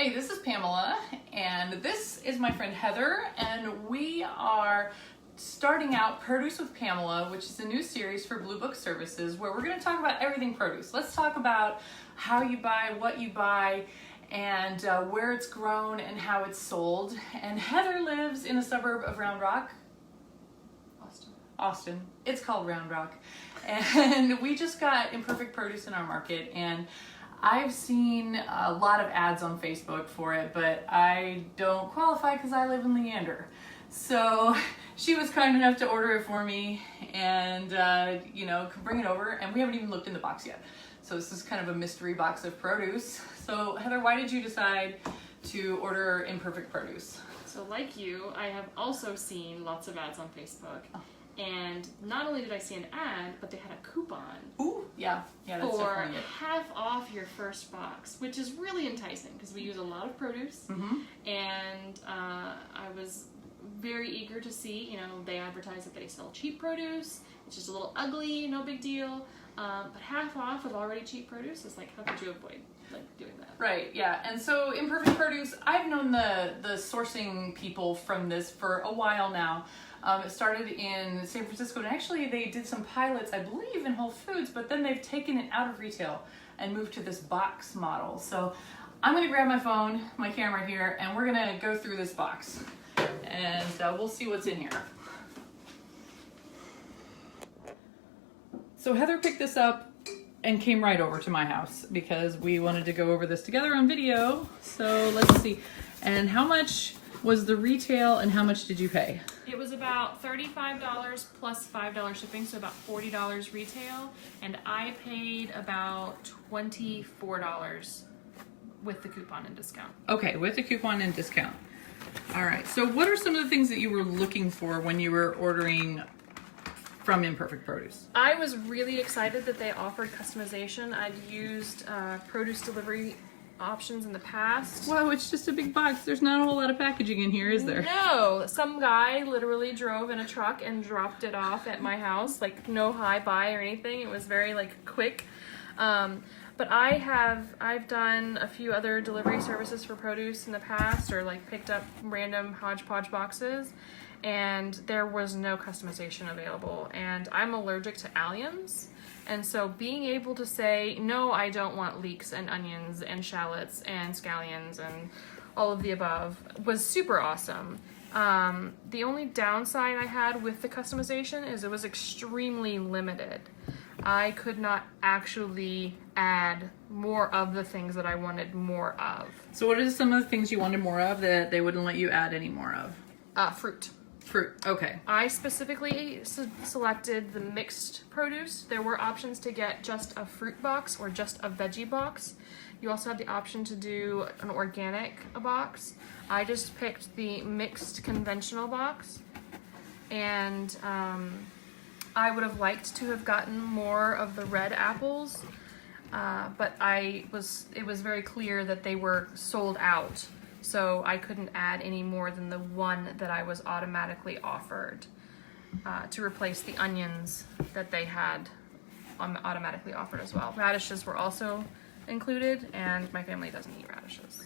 Hey, this is Pamela, and this is my friend Heather, and we are starting out Produce with Pamela, which is a new series for Blue Book Services, where we're going to talk about everything produce. Let's talk about how you buy, what you buy, and where it's grown and how it's sold. And Heather lives in a suburb of Round Rock. Austin. It's called Round Rock. And we just got Imperfect Produce in our market, and I've seen a lot of ads on Facebook for it, but I don't qualify because I live in Leander. So she was kind enough to order it for me and, bring it over, and we haven't even looked in the box yet. So this is kind of a mystery box of produce. So Heather, why did you decide to order Imperfect Produce? So like you, I have also seen lots of ads on Facebook. Oh. And not only did I see an ad, but they had a coupon. Ooh, yeah, that's for definitely it. half off your first box, which is really enticing because we use a lot of produce. Mm-hmm. And I was very eager to see, they advertise that they sell cheap produce. It's just a little ugly, no big deal. But half off of already cheap produce is like, how could you avoid doing that? Right, yeah. And so Imperfect Produce, I've known the sourcing people from this for a while now. It started in San Francisco, and actually they did some pilots, I believe, in Whole Foods, but then they've taken it out of retail and moved to this box model. So I'm going to grab my phone, my camera here, and we're going to go through this box. And we'll see what's in here. So Heather picked this up and came right over to my house because we wanted to go over this together on video. So let's see. And how much was the retail and how much did you pay? It was about $35 plus $5 shipping, so about $40 retail, and I paid about $24 with the coupon and discount. Okay, with the coupon and discount. All right, so what are some of the things that you were looking for when you were ordering from Imperfect Produce? I was really excited that they offered customization. I'd used produce delivery options in the past. Whoa, it's just a big box. There's not a whole lot of packaging in here, is there? No, some guy literally drove in a truck and dropped it off at my house, like no hi bye or anything. It was very quick. But I've done a few other delivery services for produce in the past, or picked up random hodgepodge boxes, and there was no customization available. And I'm allergic to alliums. And so being able to say, no, I don't want leeks and onions and shallots and scallions and all of the above was super awesome. The only downside I had with the customization is it was extremely limited. I could not actually add more of the things that I wanted more of. So what are some of the things you wanted more of that they wouldn't let you add any more of? Fruit. Fruit, okay. I specifically selected the mixed produce. There were options to get just a fruit box or just a veggie box. You also had the option to do an organic box. I just picked the mixed conventional box, and I would have liked to have gotten more of the red apples, but it was very clear that they were sold out. So I couldn't add any more than the one that I was automatically offered to replace the onions that they had automatically offered as well. Radishes were also included, and my family doesn't eat radishes.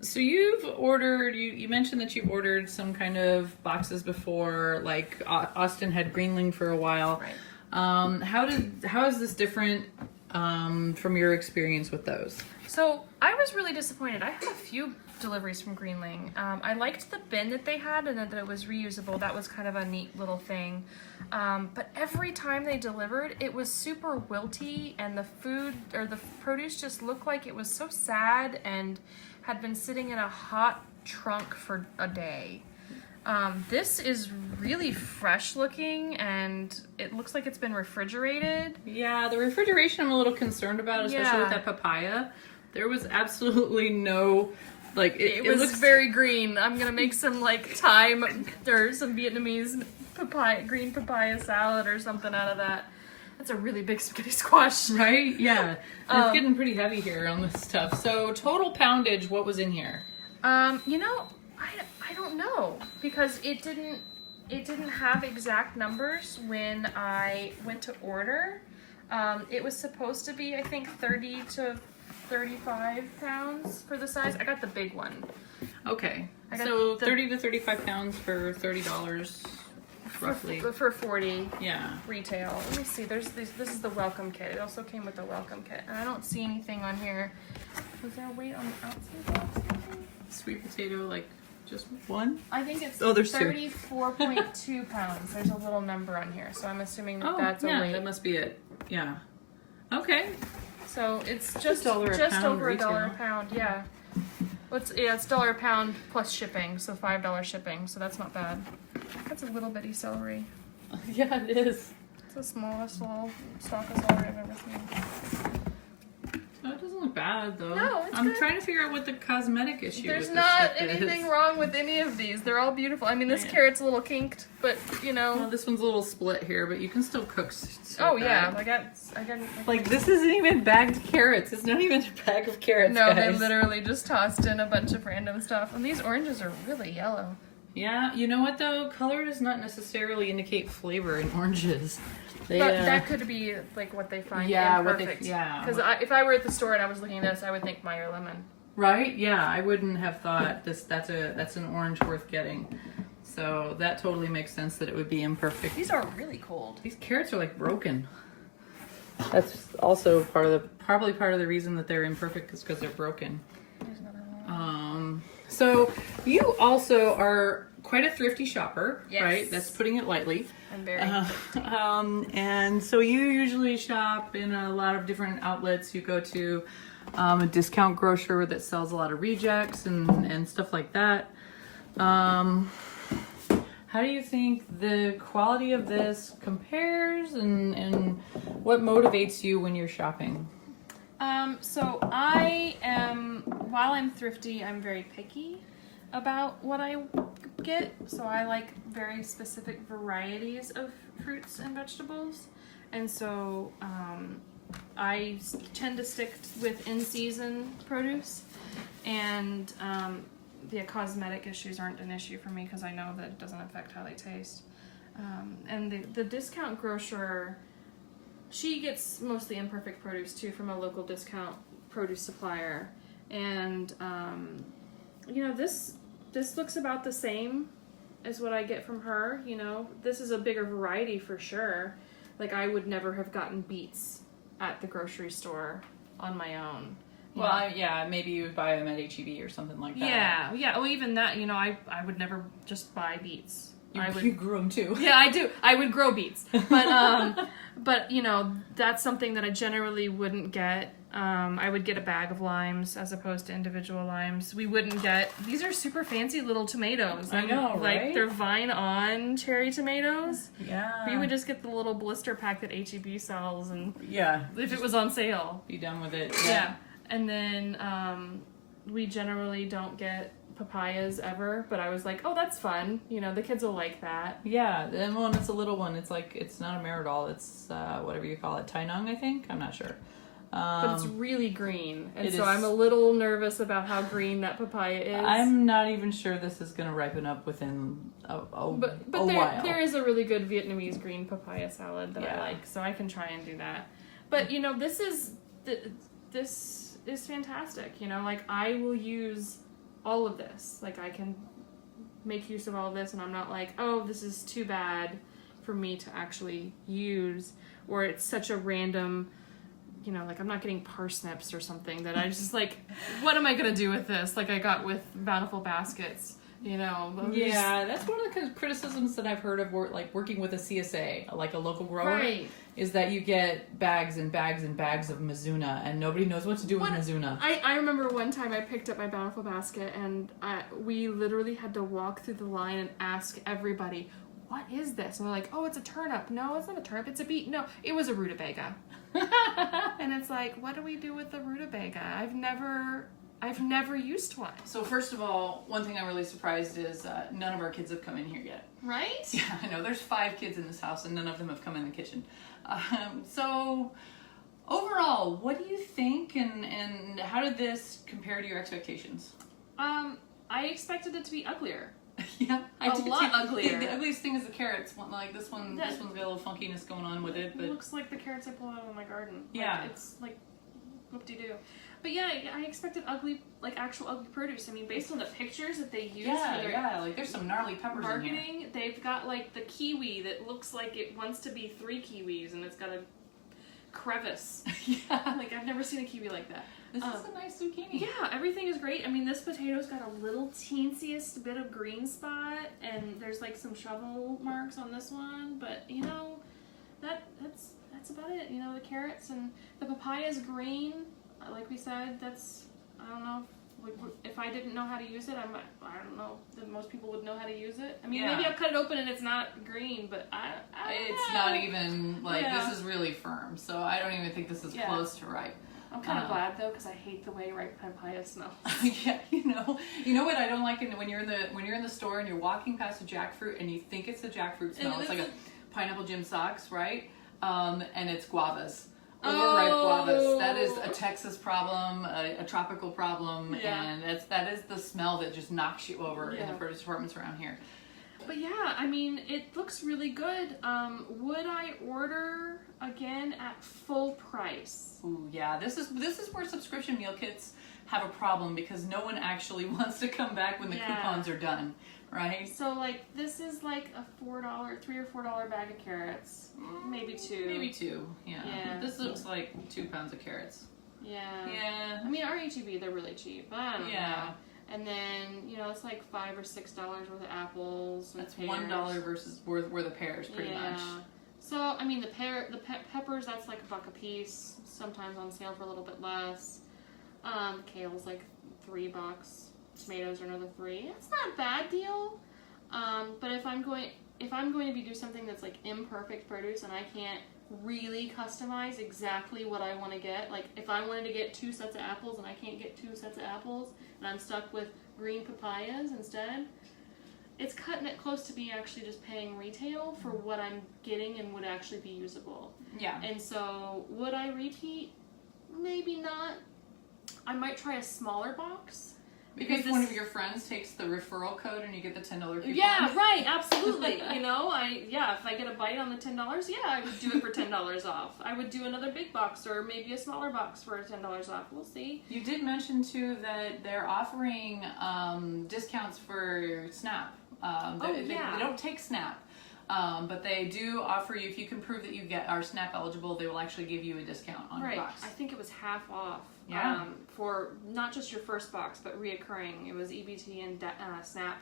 So you've ordered, you mentioned that you've ordered some kind of boxes before, like Austin had Greenling for a while. Right. How is this different from your experience with those? So I was really disappointed. I had a few deliveries from Greenling. I liked the bin that they had and that it was reusable. That was kind of a neat little thing. But every time they delivered, it was super wilty, and the food or the produce just looked like it was so sad and had been sitting in a hot trunk for a day. This is really fresh looking, and it looks like it's been refrigerated. Yeah, the refrigeration I'm a little concerned about, especially with that papaya. There was absolutely no, it was looks very green. I'm gonna make some thyme or some Vietnamese green papaya salad or something out of that. That's a really big spaghetti squash. Right? Yeah. It's getting pretty heavy here on this stuff. So total poundage, what was in here? I don't know, because it didn't have exact numbers when I went to order. It was supposed to be, I think, 30 to 35 pounds for the size. I got the big one. Okay. I got So the- 30 to 35 pounds for $30 roughly. For 40 Yeah. retail. Let me see. This is the welcome kit. It also came with the welcome kit. And I don't see anything on here. Was there a weight on the outside box? Sweet potato, like just one? I think it's there's two. 34.2 pounds. There's a little number on here. So I'm assuming that that's a yeah, weight. that must be it. Yeah. Okay. So it's just $1 a pound over retail. $1 a pound. Yeah. It's $1 a pound plus shipping, so $5 shipping. So that's not bad. That's a little bitty celery. Yeah, it is. It's the smallest little stalk of celery I've ever seen. Oh, it doesn't look bad though. No, it's I'm good. trying to figure out what the cosmetic issue There's with not this stuff anything is. wrong with any of these. They're all beautiful. I mean, this Yeah. carrot's a little kinked, but you know. Well, this one's a little split here, but you can still cook. Oh yeah, that. I got. Like this isn't even bagged carrots. It's not even a bag of carrots. No, guys. they literally just tossed in a bunch of random stuff. And these oranges are really yellow. Yeah, you know what though? Color does not necessarily indicate flavor in oranges. They, But that could be like what they find imperfect. Because if I were at the store and I was looking at this, I would think Meyer lemon. Right? Yeah, I wouldn't have thought that's an orange worth getting. So that totally makes sense that it would be imperfect. These are really cold. These carrots are like broken. That's also probably part of the reason that they're imperfect is because they're broken. There's another one. So you also are quite a thrifty shopper, Yes. right? That's putting it lightly. I'm very. And so you usually shop in a lot of different outlets. You go to a discount grocer that sells a lot of rejects and stuff like that. How do you think the quality of this compares and what motivates you when you're shopping? So while I'm thrifty, I'm very picky about what I get. So I like very specific varieties of fruits and vegetables. And so I tend to stick with in-season produce. And the cosmetic issues aren't an issue for me because I know that it doesn't affect how they taste. And the discount grocer, she gets mostly imperfect produce too from a local discount produce supplier. And this looks about the same as what I get from her. You know, this is a bigger variety for sure. Like I would never have gotten beets at the grocery store on my own. Well, maybe you would buy them at H-E-B or something like that. Yeah. Well, even that, you know, I would never just buy beets. You grew them too. Yeah, I do. I would grow beets, but you know, that's something that I generally wouldn't get. I would get a bag of limes as opposed to individual limes. We wouldn't get. These are super fancy little tomatoes. I know, like right? they're vine on cherry tomatoes. Yeah. We would just get the little blister pack that H-E-B sells, and if it was on sale, be done with it. yeah. And then we generally don't get papayas ever, but I was like, oh, that's fun. You know, the kids will like that. Yeah, and when it's a little one, it's like, it's not a Meridol, it's whatever you call it, Tainung, I think? I'm not sure. But it's really green, and so is. I'm a little nervous about how green that papaya is. I'm not even sure this is going to ripen up within a but while. there is a really good Vietnamese green papaya salad that I Yeah. like, so I can try and do that. But you know, this is fantastic. You know, like I will use all of this. Like I can make use of all of this, and I'm not like, oh, this is too bad for me to actually use, or it's such a random. You know, like I'm not getting parsnips or something that I just like, what am I going to do with this? Like I got with Bountiful Baskets, you know. Yeah, that's one of the criticisms that I've heard of working with a CSA, like a local grower, Right. is that you get bags and bags and bags of Mizuna, and nobody knows what to do with Mizuna. I remember one time I picked up my Bountiful Basket, and we literally had to walk through the line and ask everybody, what is this? And they're like, oh, it's a turnip. No, it's not a turnip. It's a beet. No, it was a rutabaga. And it's like, what do we do with the rutabaga? I've never used one. So first of all, one thing I'm really surprised is none of our kids have come in here yet. Right? Yeah, I know. There's 5 kids in this house, and none of them have come in the kitchen. So overall, what do you think, and how did this compare to your expectations? I expected it to be uglier. Yeah, A lot uglier. The ugliest thing is the carrots. Like this one, this one's got a little funkiness going on with it. But It looks like the carrots I pulled out of my garden. Yeah. Like, it's like whoop-de-doo. But yeah, I expected ugly, like actual ugly produce. I mean, based on the pictures that they use Yeah, for their yeah, like there's some gnarly peppers in here. marketing, they've got like the kiwi that looks like it wants to be 3 kiwis and it's got a crevice. Yeah. Like I've never seen a kiwi like that. This is a nice zucchini. Yeah, everything is great. I mean, this potato's got a little teensiest bit of green spot, and there's like some shovel marks on this one, but you know, that's about it. You know, the carrots and the papaya's green. Like we said, I don't know if I didn't know how to use it. I don't know that most people would know how to use it. I mean, maybe I'll cut it open and it's not green, but I it's don't know. not even like this is really firm, so I don't even think this is close to ripe. I'm kind of glad though, because I hate the way ripe papaya smells. Yeah, you know what I don't like when you're in the store and you're walking past a jackfruit and you think it's a jackfruit smell. It's like a pineapple Jim Socks, right? And it's guavas. Overripe guavas. That is a Texas problem, a tropical problem, and that is the smell that just knocks you over in the produce departments around here. But yeah, I mean, it looks really good. Would I order again at full price? Ooh, yeah. This is where subscription meal kits have a problem because no one actually wants to come back when the coupons are done, right? So like this is like a $3 or $4 bag of carrots, maybe 2. Maybe 2. Yeah. This looks like 2 pounds of carrots. Yeah. Yeah. I mean, our HEB, they're really cheap. But I don't know. And then, you know, it's like $5 or $6 worth of apples. And that's pears. $1 versus worth of pears, pretty much. So, I mean, the peppers, that's like $1 a piece. Sometimes on sale for a little bit less. Kale's like $3. Tomatoes are another $3. It's not a bad deal. But if I'm going to be do something that's like imperfect produce and I can't really customize exactly what I want to get, like if I wanted to get 2 sets of apples and I can't get 2 sets of apples and I'm stuck with green papayas instead, it's cutting it close to me actually just paying retail for what I'm getting and would actually be usable. Yeah. And so would I repeat? Maybe not. I might try a smaller box. Maybe if one of your friends takes the referral code and you get the $10 coupon. Yeah, right, absolutely. You know, if I get a bite on the $10, I would do it for $10 off. I would do another big box or maybe a smaller box for $10 off. We'll see. You did mention too that they're offering discounts for SNAP. They don't take SNAP. But they do offer you, if you can prove that you are SNAP eligible, they will actually give you a discount on your box. I think it was half off. Yeah. For not just your first box, but reoccurring. It was EBT and SNAP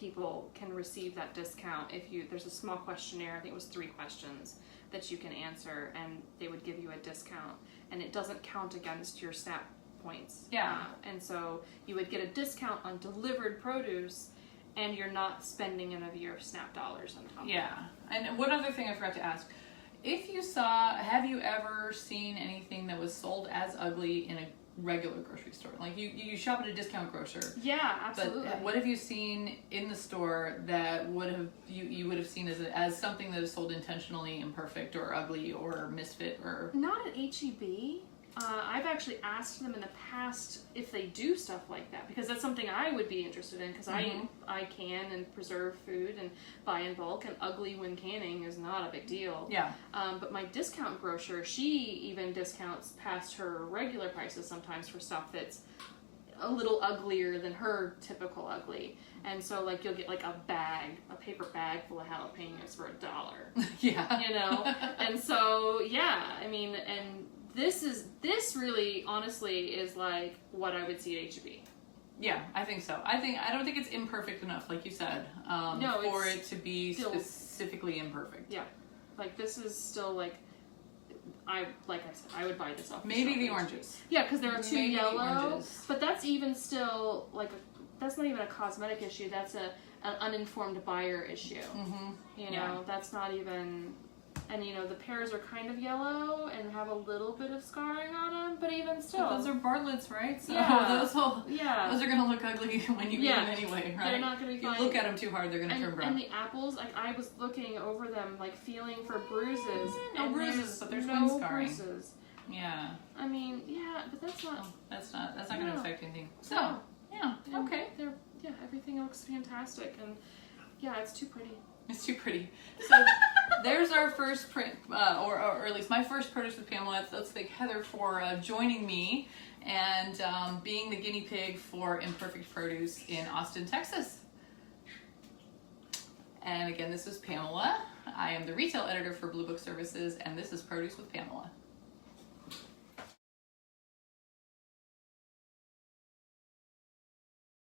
people can receive that discount if there's a small questionnaire, I think it was 3 questions, that you can answer, and they would give you a discount. And it doesn't count against your SNAP points. Yeah. And so you would get a discount on delivered produce, and you're not spending any of your SNAP dollars on top. Yeah. And one other thing I forgot to ask. Have you ever seen anything that was sold as ugly in a regular grocery store? Like you shop at a discount grocer. Yeah, absolutely. But what have you seen in the store that you would have seen as something that is sold intentionally imperfect or ugly or misfit or? Not at HEB. I've actually asked them in the past if they do stuff like that, because that's something I would be interested in, because I can and preserve food and buy in bulk, and ugly when canning is not a big deal. Yeah. But my discount grocer, she even discounts past her regular prices sometimes for stuff that's a little uglier than her typical ugly. And so like you'll get like a paper bag full of jalapenos for $1. Yeah. You know? And so, yeah, I mean, and this really honestly is like what I would see at HEB. Yeah, I think so. I don't think it's imperfect enough, like you said, for it to be specifically imperfect. Yeah, like this is still like I said, I would buy this off. Maybe the oranges. Yeah, because there are 2 yellow, but that's even still like that's not even a cosmetic issue. That's an uninformed buyer issue. Mm-hmm. You know, that's not even. And you know, the pears are kind of yellow and have a little bit of scarring on them, but even still. But those are Bartlett's, right? So those are going to look ugly when you eat them anyway, right? They're not going to be fine. If you look at them too hard, they're going to turn brown. And the apples, like I was looking over them, like feeling for bruises. No bruises, but there's no scarring. Bruises. Yeah. I mean, yeah, but that's not. That's not going to affect anything. So, okay. Everything looks fantastic, and it's too pretty. It's too pretty. So there's our first print, or at least my first produce with Pamela. Let's thank Heather for joining me and being the guinea pig for Imperfect Produce in Austin, Texas. And again, this is Pamela. I am the retail editor for Blue Book Services, and this is Produce with Pamela.